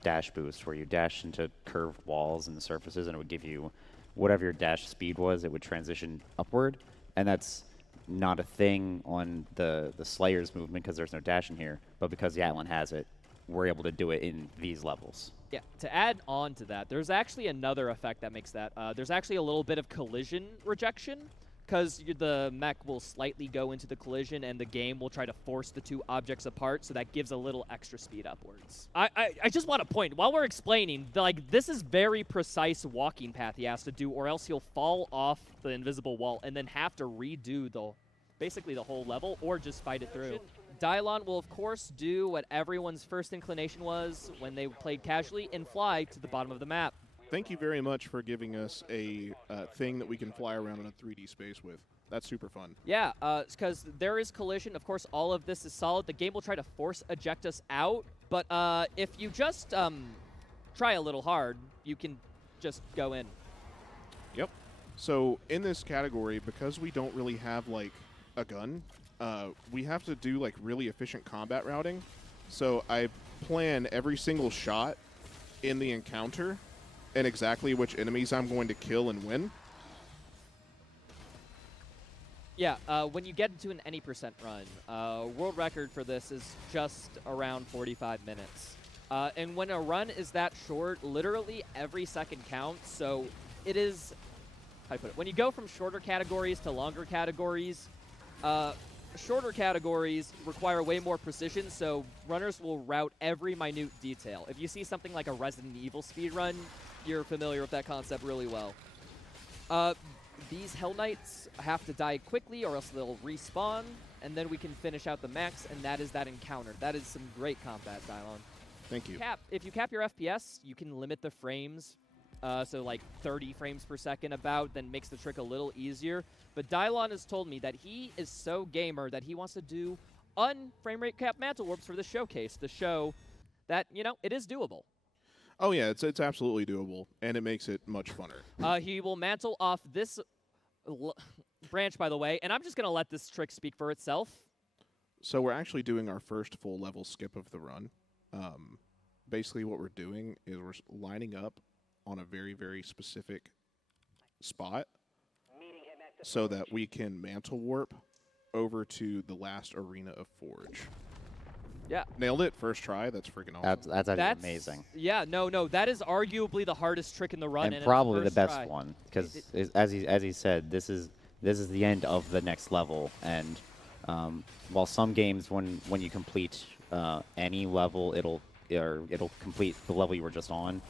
dash boost, where you dash into curved walls and surfaces, and it would give you whatever your dash speed was. It would transition upward, and that's not a thing on the Slayer's movement because there's no dash in here. But because Yatlin has it, we're able to do it in these levels. Yeah, to add on to that, there's actually another effect that makes that. There's actually a little bit of collision rejection, because the mech will slightly go into the collision and the game will try to force the two objects apart, so that gives a little extra speed upwards. I just want to point, while we're explaining, like, this is very precise walking path he has to do, or else he'll fall off the invisible wall and then have to redo basically the whole level, or just fight it through. Dylon will, of course, do what everyone's first inclination was when they played casually and fly to the bottom of the map. Thank you very much for giving us a thing that we can fly around in a 3D space with. That's super fun. Yeah, because there is collision. Of course, all of this is solid. The game will try to force eject us out, but if you just try a little hard, you can just go in. Yep. So in this category, because we don't really have like a gun, we have to do like really efficient combat routing. So I plan every single shot in the encounter and exactly which enemies I'm going to kill and win. Yeah, when you get into an any % run, world record for this is just around 45 minutes. And when a run is that short, literally every second counts. So it is, how do I put it? When you go from shorter categories to longer categories, shorter categories require way more precision, so runners will route every minute detail. If you see something like a Resident Evil speedrun, you're familiar with that concept really well. These Hell Knights have to die quickly or else they'll respawn, and then we can finish out the max, and that is that encounter. That is some great combat, Dylon. Thank you. If you cap your FPS, you can limit the frames, so like 30 frames per second about, then makes the trick a little easier. But Dylon has told me that he is so gamer that he wants to do frame rate cap mantle warps for the showcase, to show that, you know, it is doable. Oh yeah, it's absolutely doable, and it makes it much funner. He will mantle off this branch, by the way, and I'm just going to let this trick speak for itself. So we're actually doing our first full level skip of the run. Basically what we're doing is we're lining up on a very, very specific spot. so that we can mantle warp over to the last arena of Forge. Yeah. Nailed it. First try. That's freaking awesome. That's actually amazing. Yeah, no, that is arguably the hardest trick in the run. And probably the first best try. one, because as he said, this is the end of the next level. And while some games, when you complete any level, it'll complete the level you were just on.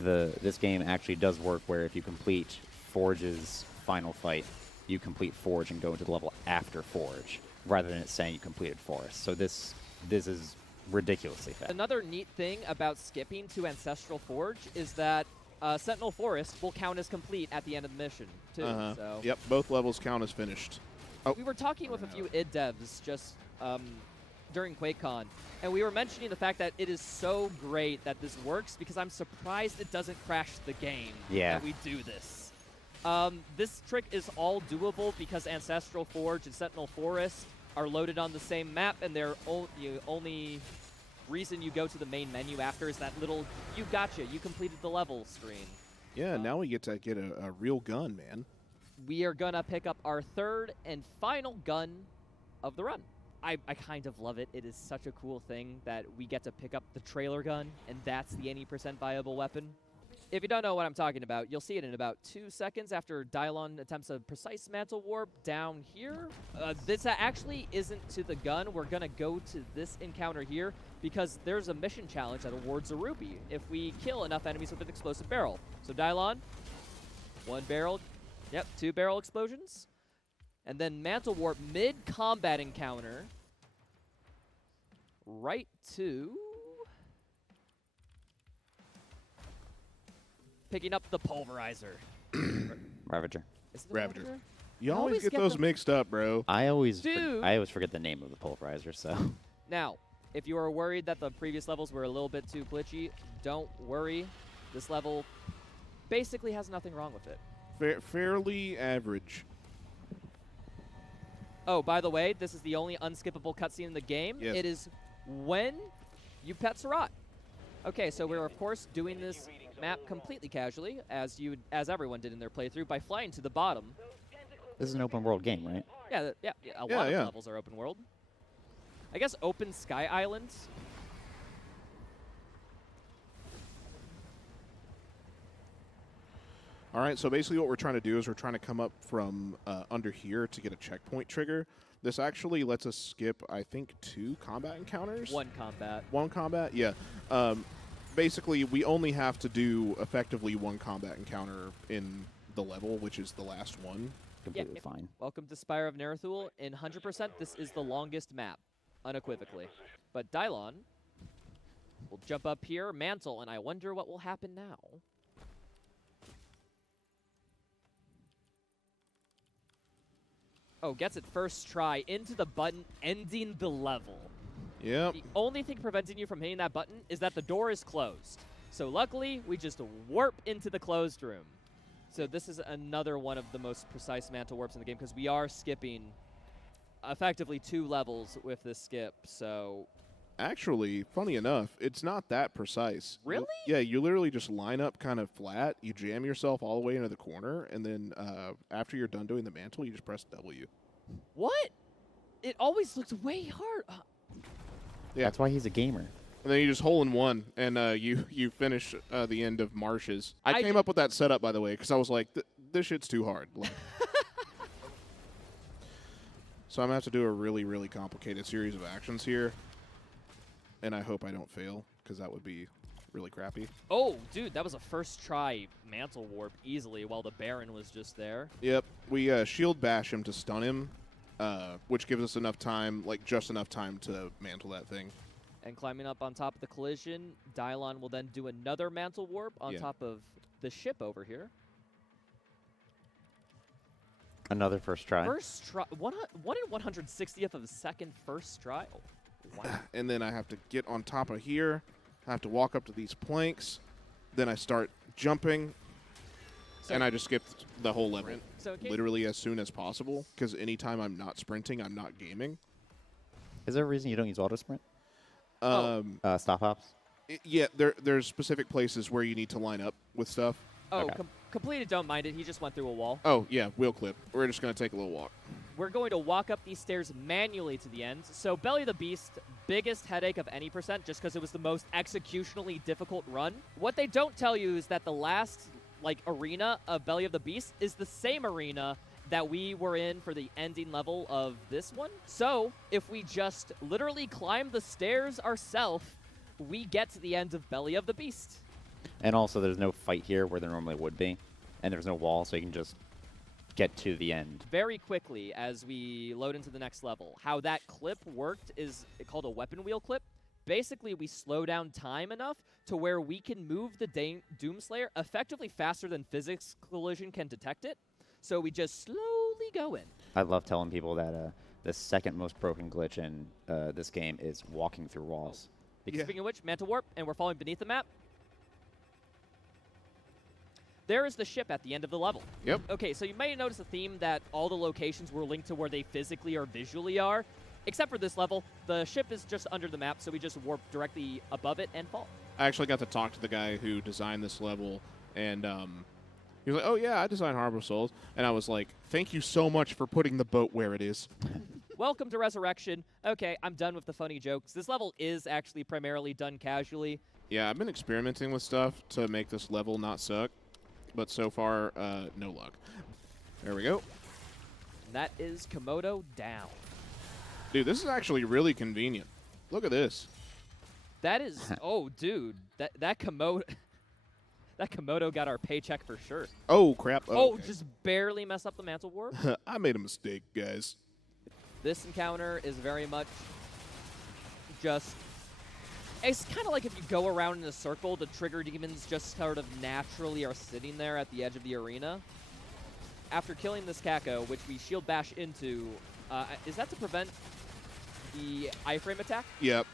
This game actually does work where if you complete Forge's final fight, you complete Forge and go into the level after Forge, rather than it saying you completed Forest. So this is ridiculously fast. Another neat thing about skipping to Ancestral Forge is that Sentinel Forest will count as complete at the end of the mission, too. So. Yep, both levels count as finished. Oh. We were talking with a few id devs just during Quakecon, and we were mentioning the fact that it is so great that this works because I'm surprised it doesn't crash the game that we do this. This trick is all doable because Ancestral Forge and Sentinel Forest are loaded on the same map, and they're only reason you go to the main menu after is that little "you gotcha, you completed the level" screen. Yeah, now we get to get a real gun, man. We are gonna pick up our third and final gun of the run. I kind of love it. It is such a cool thing that we get to pick up the trailer gun, and that's the any percent viable weapon. If you don't know what I'm talking about, you'll see it in about 2 seconds after Dylon attempts a precise mantle warp down here. This actually isn't to the gun. We're going to go to this encounter here because there's a mission challenge that awards a rupee if we kill enough enemies with an explosive barrel. So Dylon, 1 barrel, 2 barrel explosions. And then mantle warp mid-combat encounter right to... picking up the pulverizer. Ravager. Is it the Ravager. You always get those mixed up, bro. I always forget the name of the pulverizer, so. Now, if you are worried that the previous levels were a little bit too glitchy, don't worry. This level basically has nothing wrong with it. Fairly average. Oh, by the way, this is the only unskippable cutscene in the game. Yes. It is when you pet Sarat. Okay, so we're of course doing this map completely casually, as everyone did in their playthrough, by flying to the bottom. This is an open world game, right? Yeah, a lot of levels are open world. I guess open sky islands. All right, so basically what we're trying to do is we're trying to come up from under here to get a checkpoint trigger. This actually lets us skip, I think, 2 combat encounters. 1 combat. 1 combat, yeah. Basically, we only have to do effectively 1 combat encounter in the level, which is the last one. Completely fine. Welcome to Spire of Nerthul. In 100%, this is the longest map, unequivocally. But Dylon will jump up here, mantle, and I wonder what will happen now. Oh, gets it first try into the button, ending the level. Yep. The only thing preventing you from hitting that button is that the door is closed. So luckily, we just warp into the closed room. So this is another one of the most precise mantle warps in the game because we are skipping effectively 2 levels with this skip. So actually, funny enough, it's not that precise. Really? Yeah, you literally just line up kind of flat, you jam yourself all the way into the corner, and then after you're done doing the mantle, you just press W. What? It always looks way hard. Yeah. That's why he's a gamer. And then you just hole in one, and you finish the end of Marshes. I came up with that setup, by the way, because I was like, this shit's too hard. Like, so I'm going to have to do a really, really complicated series of actions here. And I hope I don't fail, because that would be really crappy. Oh, dude, that was a first try mantle warp easily while the Baron was just there. Yep. We shield bash him to stun him, which gives us enough time, like just enough time to mantle that thing. And climbing up on top of the collision, Dylon will then do another mantle warp on top of the ship over here. Another first try. First try. 1 in 160th of a second first try. Oh, wow. And then I have to get on top of here. I have to walk up to these planks. Then I start jumping. And I just skipped the whole level. So literally as soon as possible. Because anytime I'm not sprinting, I'm not gaming. Is there a reason you don't use auto sprint? Stop hops? Yeah, there's specific places where you need to line up with stuff. Oh, Okay. completed, don't mind it. He just went through a wall. Oh, yeah, wheel clip. We're just going to take a little walk. We're going to walk up these stairs manually to the end. So Belly of the Beast, biggest headache of any percent just because it was the most executionally difficult run. What they don't tell you is that the last arena of Belly of the Beast is the same arena that we were in for the ending level of this one. So if we just literally climb the stairs ourselves, we get to the end of Belly of the Beast. And also, there's no fight here where there normally would be, and there's no wall, so you can just get to the end. Very quickly as we load into the next level. How that clip worked is called a weapon wheel clip. Basically, we slow down time enough to where we can move the Doomslayer effectively faster than physics collision can detect it. So we just slowly go in. I love telling people that the second most broken glitch in this game is walking through walls. Speaking of which, Mantle Warp, and we're falling beneath the map. There is the ship at the end of the level. Yep. Okay, so you may notice a theme that all the locations were linked to where they physically or visually are. Except for this level, the ship is just under the map, so we just warp directly above it and fall. I actually got to talk to the guy who designed this level, and he was like, oh, yeah, I designed Harbor Souls. And I was like, thank you so much for putting the boat where it is. Welcome to Resurrection. Okay, I'm done with the funny jokes. This level is actually primarily done casually. Yeah, I've been experimenting with stuff to make this level not suck, but so far, no luck. There we go. And that is Komodo down. Dude, this is actually really convenient. Look at this. That is, oh, dude, that Komodo, that Komodo got our paycheck for sure. Oh, crap. Oh, okay. just barely mess up the Mantle Warp. I made a mistake, guys. This encounter is very much just, it's kind of like if you go around in a circle, the trigger demons just sort of naturally are sitting there at the edge of the arena. After killing this Kako, which we shield bash into, is that to prevent the iframe attack? Yep.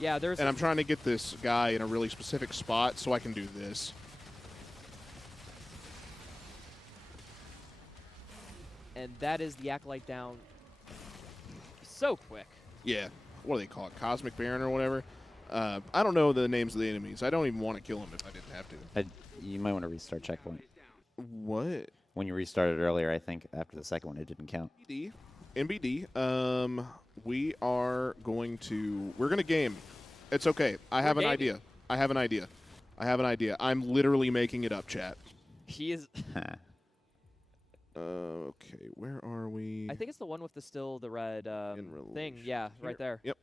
Yeah, there's... And I'm trying to get this guy in a really specific spot so I can do this. And that is the Acolyte down so quick. Yeah. What do they call it? Cosmic Baron or whatever? I don't know the names of the enemies. I don't even want to kill them if I didn't have to. You might want to restart checkpoint. What? When you restarted earlier, I think after the second one, it didn't count. NBD. We are going to... We're going to game. It's okay. I have an idea. I have an idea. I'm literally making it up, chat. He is... Okay, where are we? I think it's the one with the red thing. Yeah, right there. Yep.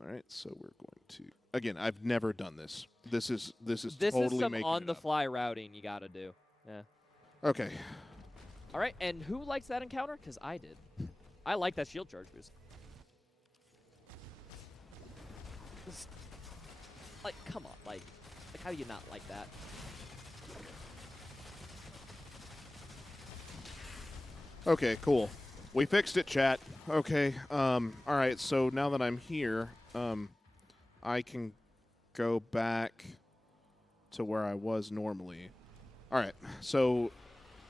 All right, so we're going to... Again, I've never done this. This is This totally is some making on-the-fly routing you got to do. Yeah. Okay. All right, and who likes that encounter? Because I did. I like that shield charge boost. Like, come on, like how do you not like that? Okay, cool. We fixed it, chat. Okay. All right, so now that I'm here, I can go back to where I was normally. All right, so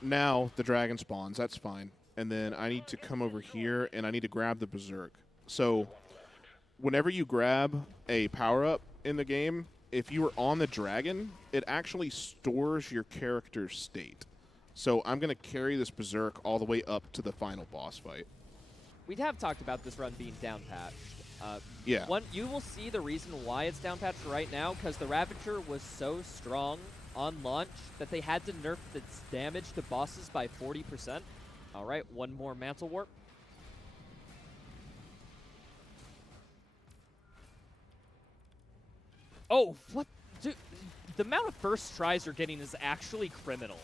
now the dragon spawns. That's fine. And then I need to come over here, and I need to grab the Berserk. So whenever you grab a power-up in the game, if you are on the dragon, it actually stores your character's state. So I'm going to carry this Berserk all the way up to the final boss fight. We have talked about this run being down patched. Yeah. You will see the reason why it's down patched right now, because the Ravager was so strong on launch that they had to nerf its damage to bosses by 40%. All right, one more Mantle Warp. Oh, what? Dude, the amount of first tries you're getting is actually criminal.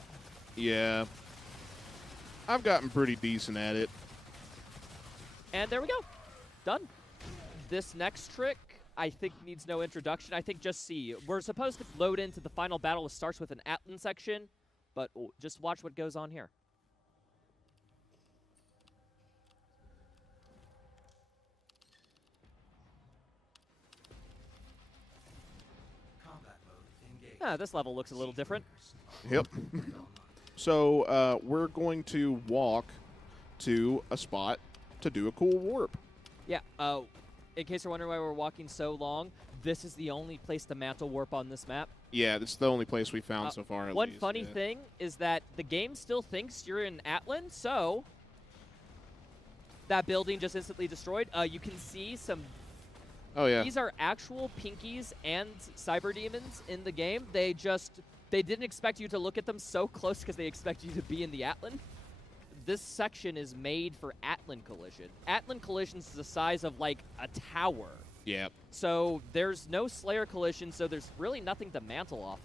Yeah. I've gotten pretty decent at it. And there we go. Done. This next trick, I think, needs no introduction. I think just see. We're supposed to load into the final battle. It starts with an Atlan section, but just watch what goes on here. This level looks a little different. Yep. So we're going to walk to a spot to do a cool warp. Yeah. In case you're wondering why we're walking so long, this is the only place to mantle warp on this map. Yeah, this is the only place we found so far. At One least, funny yeah. thing is that the game still thinks you're in Atlan, so that building just instantly destroyed. You can see some. Oh yeah. These are actual Pinkies and Cyber Demons in the game. They didn't expect you to look at them so close because they expect you to be in the Atlan. This section is made for Atlan collision. Atlan collisions is the size of like a tower. Yeah. So there's no Slayer collision, so there's really nothing to mantle off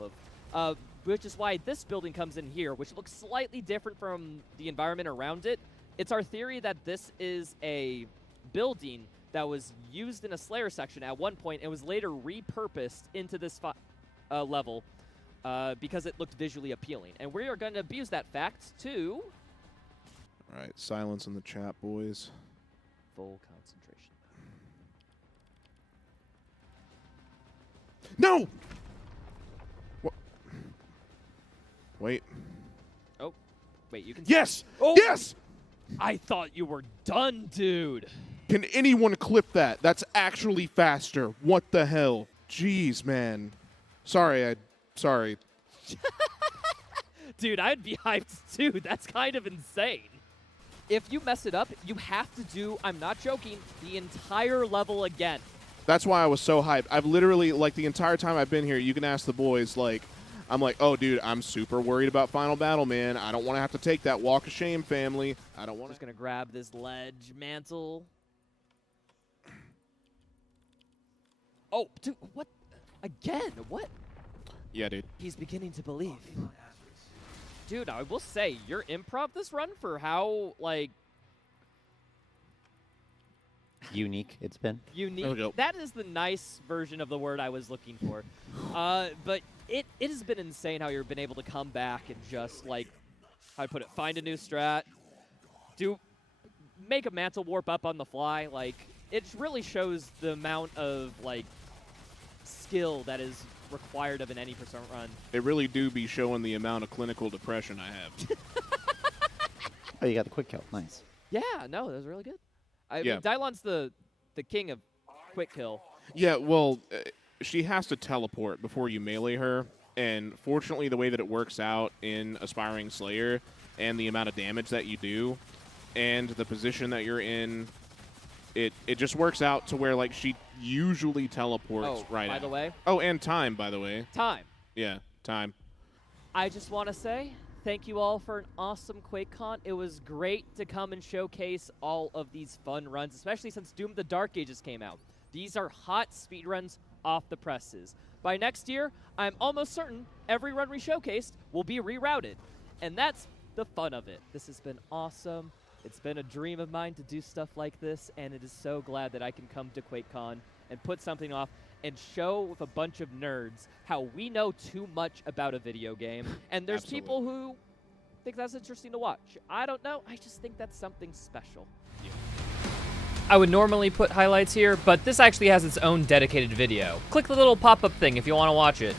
of, which is why this building comes in here, which looks slightly different from the environment around it. It's our theory that this is a building that was used in a Slayer section at one point and was later repurposed into this level because it looked visually appealing. And we are going to abuse that fact to... All right, silence in the chat, boys. Full concentration. No! What? Wait. Oh, wait, you can... Yes! Oh! Yes! I thought you were done, dude. Can anyone clip that? That's actually faster. What the hell? Jeez, man. Sorry. Dude, I'd be hyped too. That's kind of insane. If you mess it up, you have to do, I'm not joking, the entire level again. That's why I was so hyped. I've literally, like, the entire time I've been here, you can ask the boys, like, I'm like, oh, dude, I'm super worried about Final Battle, man. I don't want to have to take that walk of shame, family. I don't want to. Just going to grab this ledge mantle. Oh, dude, what? Again? What? Yeah, dude. He's beginning to believe. Dude, I will say, your improv this run for how, like... Unique it's been. Unique. There we go. That is the nice version of the word I was looking for. But it has been insane how you've been able to come back and just, like, how I put it, find a new strat, make a mantle warp up on the fly. Like, it really shows the amount of, like, skill that is required of an any % run. It really do be showing the amount of clinical depression I have. Oh, you got the quick kill. Nice. Yeah, no, that was really good. I Yeah. mean, Dylon's the king of quick kill. Yeah, well, she has to teleport before you melee her, and fortunately the way that it works out in Aspiring Slayer and the amount of damage that you do and the position that you're in, it just works out to where, like, she usually teleports right by out. the way. Oh, and time, by the way. Time. Yeah, time. I just want to say thank you all for an awesome Quakecon. It was great to come and showcase all of these fun runs, especially since Doom the Dark Ages came out. These are hot speedruns off the presses. By next year, I'm almost certain every run we showcased will be rerouted. And that's the fun of it. This has been awesome. It's been a dream of mine to do stuff like this, and it is so glad that I can come to Quakecon and put something off and show with a bunch of nerds how we know too much about a video game. And there's Absolutely. people who think that's interesting to watch. I don't know. I just think that's something special. I would normally put highlights here, but this actually has its own dedicated video. Click the little pop-up thing if you want to watch it.